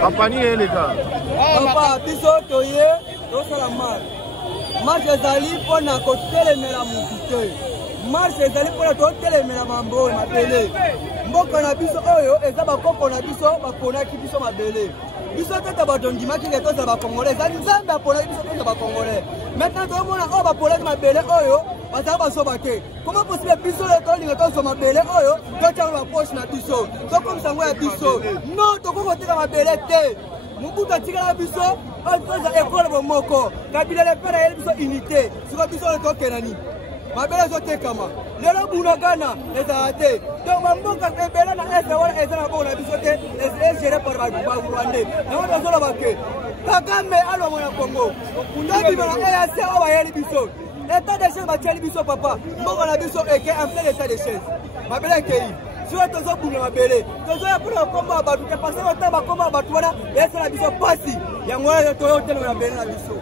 Campagne les gars. Papa, biso toye, tosala marche. Marche ezali mpona kotelemela mutu te. Marche ezali mpona totelemela mambo mabele. Mboka na biso oyo eza bakoko na biso baponaki biso mabele. Biso tata bato ndimaki ke tozala bakongolais. Ezali nzambe aponaki biso tozala bakongolais. Maintenant tomona oyo baponaki mabele oyo bazala basoba te. Comment possible biso tolinga tozwa mabele oyo totyanga bapoche na biso. Tokomisa yango ya biso. Non, tokokoteka mabele te. Mobutu atikala biso oza ekole bomoko Kabila le pere ayeli biso unité siko biso oyo tokenani mabele ezotekama lelo bunagana ezala te donc bamboka ebele na ese wana eza na bongo na biso te egéré par barwandais yango tozoloba ke Kagame alongo na Congo tobima na EAC oyo bayeli biso état de chaise batieli biso papa mboka na biso eke en plein état de chaise mabele ekei soki tozobunda mabele tozoya mpona bakombo ya bato te parce que ota bakombo ya bato wana esala biso pasi yango oyo toyotelema mabele na biso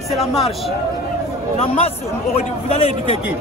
C'est la marche. La masse, vous allez éduquer qui?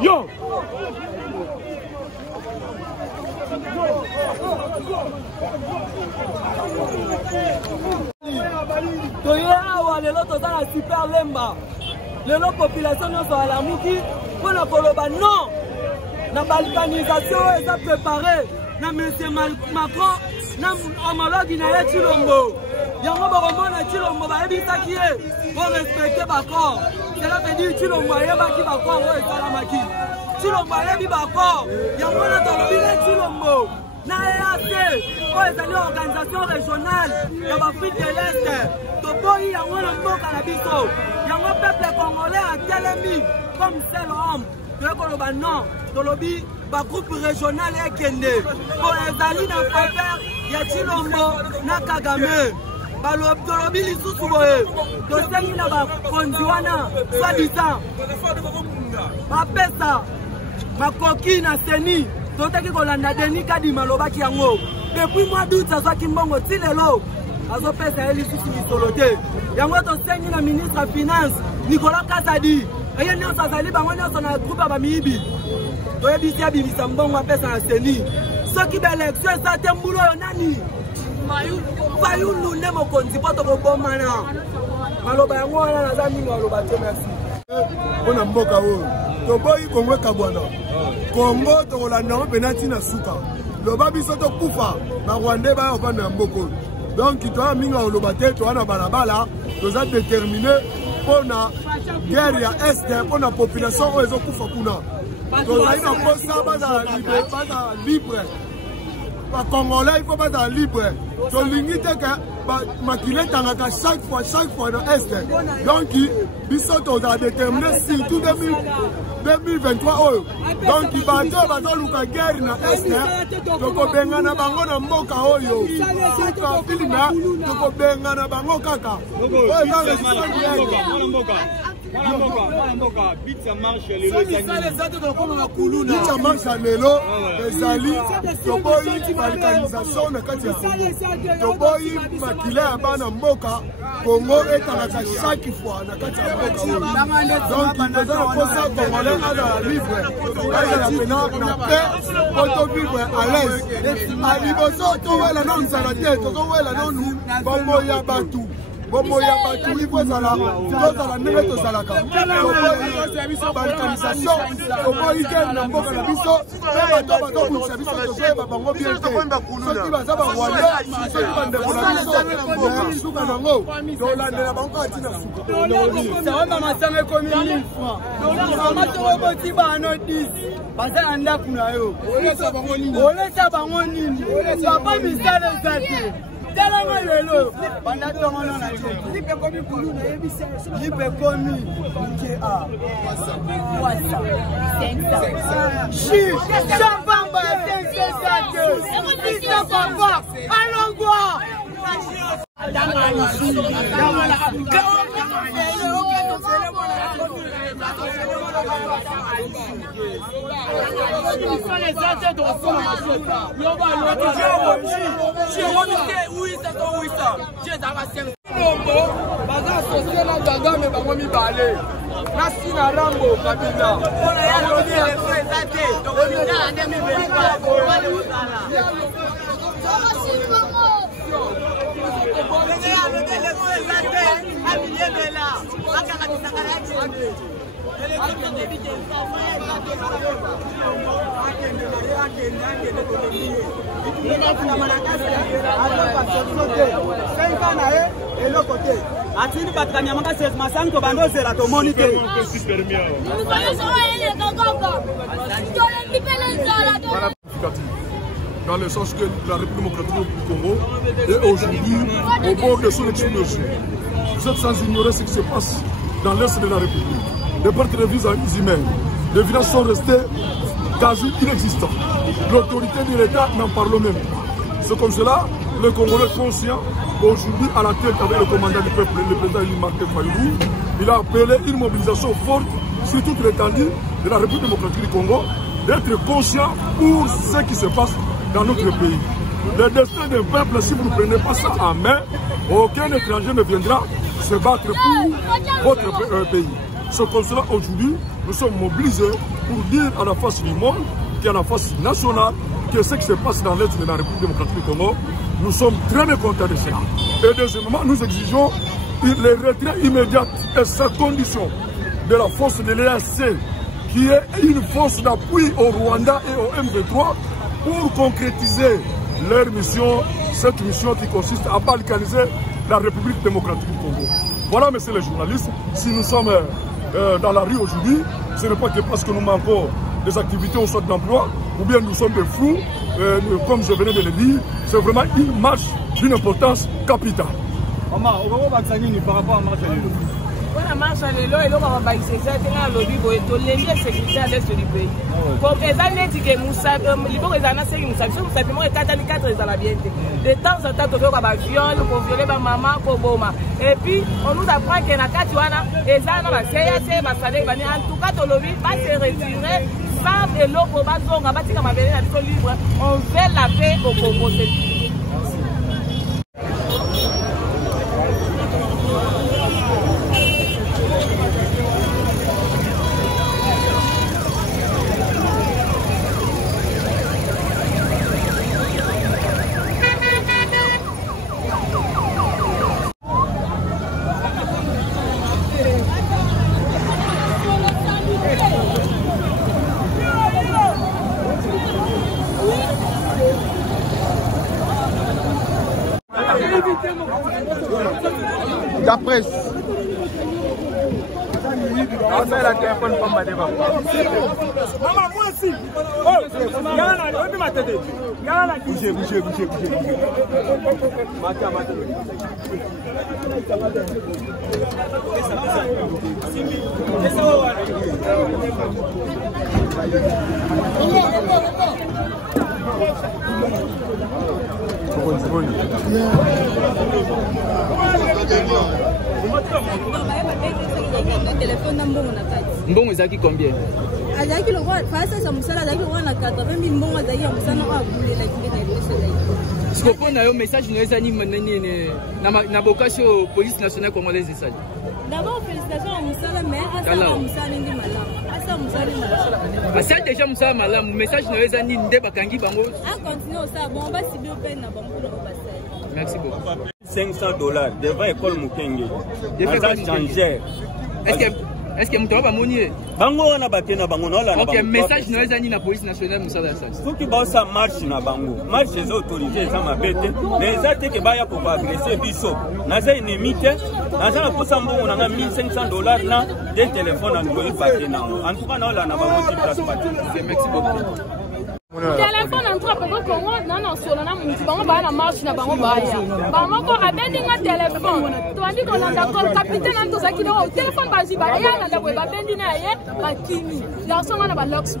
Yo. Toye awa lelo toza na super lemba. Lelo population nyonso alamuki mpona koloba non na balkanisation eza préparé na monsieur Macron na homologue na ye Tshilombo. Yango bakomona Tshilombo bayebisaki ye po respecte baccord. Cela veut dire Tshilombo ayebaki baccord oyo esalamaki. Tshilombo ayebi baccord. Yango wana tolobile Tshilombo na EAC oyo ezali organisation régionale ya bafrique de l'Est. Toboyi yango na mboka na biso. Yango peuple congolais atelemi comme seul homme. Toye koloba non tolobi bagroupe régional ekende po ezali na faveur ya Tshilombo na Kagame. Tolobi lisusu boye tosengi na bakonzi wana soi-disant bapesa makoki na seni totaki kolanda Denis Kadima lobaki yango depuis mois d'août azwaki mbongo ti lelo azopesa ye lisusu lisolo te. Yango tosengi na ministre ya finance Nicolas Kasadi eye nyonso azali bango nyonso na groupe ya bamiyibi toyebisi abimisa mbongo apesa na seni. Soki baelektio eza te mbula oyo nani Fayulu nde mokonzi po tokobomana maloba yango wana naza mingi aloba te merci. Mpona mboka oyo toboyi Kongo ekabwana Kongo tokolanda yango mpena ntina suka loba biso tokufa barwandais baya kofanda na mboka oyo donc toya mingi aloba te toya na balabala toza déterminé mpona guerre ya este mpona population oyo ezokufa kuna tozali na mposa bazala libre Congolais, il faut pas être libre. Donc, l'unité que Makile Tangaka chaque fois dans l'Est. Donc, ils sont déterminés surtout 2023. Donc, il va y avoir une guerre dans l'Est. Donc, il va y avoir un mboka oyo. Il va y avoir un kaka. Bitsa marche lelo ezali toboyi balkanisation na kati ya Congo toboyi makila ya bana mboka Congo etalaka chaque fois na kati ya mboka donc toza na posa congolais azala livre azala pena na paix po tovivre à l'aise a liboso towela no nzala te tozowela nonu bomoya batu bomoya batu ikozala tozala ndenge tozalaka balkanisation toboyi te na mboka na biso pe bato bazobundisa biso tozoyeba bango bien te soki baza barwandais soki bandeko na biso suka nango tolandela bango atina suka masanga ekomi 1000 francs amatokoboti bano 10 baza na ndako na yo olesa bango nini papa misala eza te Telanga lelo banda tongono na cheki lipe komi kulu na yebisa lipe komi nja wasa 500 shi chambamba 500 ça papa alongwa atini patikanya manga 16 masango bando zela to monitor dans le sens que la République démocratique du Congo est aujourd'hui au bord de son explosion. Vous êtes sans ignorer ce qui se passe dans l'Est de la République. Les pertes de vies humaines, les villages sont restés quasi inexistants. L'autorité de l'État n'en parle même. C'est comme cela, le Congolais conscient aujourd'hui à la tête avec le commandant du peuple, le président Martin Fayulu, il a appelé une mobilisation forte sur toute l'étendue de la République démocratique du Congo, d'être conscient pour ce qui se passe dans notre pays. Le destin d'un peuple, si vous ne prenez pas ça en main, aucun étranger ne viendra se battre pour votre pays. Ce comme cela, aujourd'hui, nous sommes mobilisés pour dire à la face du monde, qui est à la face nationale, que ce qui se passe dans l'Est de la République démocratique du Congo, nous sommes très mécontents de cela. Et deuxièmement, nous exigeons le retrait immédiat et sa condition de la force de l'EAC, qui est une force d'appui au Rwanda et au M23 pour concrétiser leur mission, cette mission qui consiste à balkaniser la République démocratique du Congo. Voilà, messieurs les journalistes, si nous sommes dans la rue aujourd'hui, ce n'est pas que parce que nous manquons des activités au centre d'emploi, ou bien nous sommes des fous, comme je venais de le dire, c'est vraiment une marche d'une importance capitale. Maman, on va voir par rapport à marche à l'élo. La marche à l'élo, et l'on va essayer de lobby pour étoler la sécurité à l'est du pays. Comme les années dit que Moussa, Libo et Zana, c'est Moussa, simplement les 4 ans la bien. De temps en temps, on va violer, pour violer ma maman, pour Boma. Et puis, on nous apprend que la Katuana, et Zana, la CAC, Massadé, en tout cas, le lobby va se retirer. Et l'eau pour on va bâtir comme libre. On fait la paix au Congo. La presse. On fait la téléphone pour ma débat. Maman, moi aussi. Bougez. Mbongo ezaki combien? Azaki le roi, face à Moussala, azaki le roi na 80 000 mbongo azaki ya Moussala a boulé la kinde na Moussala. Ce qu'on a un message nous ezani na vocation police nationale congolaise ça. D'abord félicitations à Moussala mais à ça Moussala ndi malam. À ça Moussala ndi malam. Ça déjà Moussala malam, message nous ezani nde bakangi bango. À continuer ça, bon on va subir peine na bango pour passer. Merci beaucoup. $500 devant l'école Mukenge. Devant changer. Est-ce que Moutoua va monier? Bango na bakena bango na la. Ok, message nous ezani na police nationale Moussala ça. Faut que ba ça marche na bango. Marche les autorités ça mabete. Les attaques que ba ya pour agresser biso. Na za ennemi te. Na za ko sa mbongo na $1,500 na des téléphones na ngoyi bakena. En tout cas na la na bango ti place parti. Merci beaucoup. Téléphone entre peko Congo non solo na mutu bango ba na marche na bango ba ya bango ko abendi nga téléphone to andi ko na d'accord capitaine anto zakile o téléphone ba ziba ya na ndabo ba bendi na ye ba kimi garçon na ba locks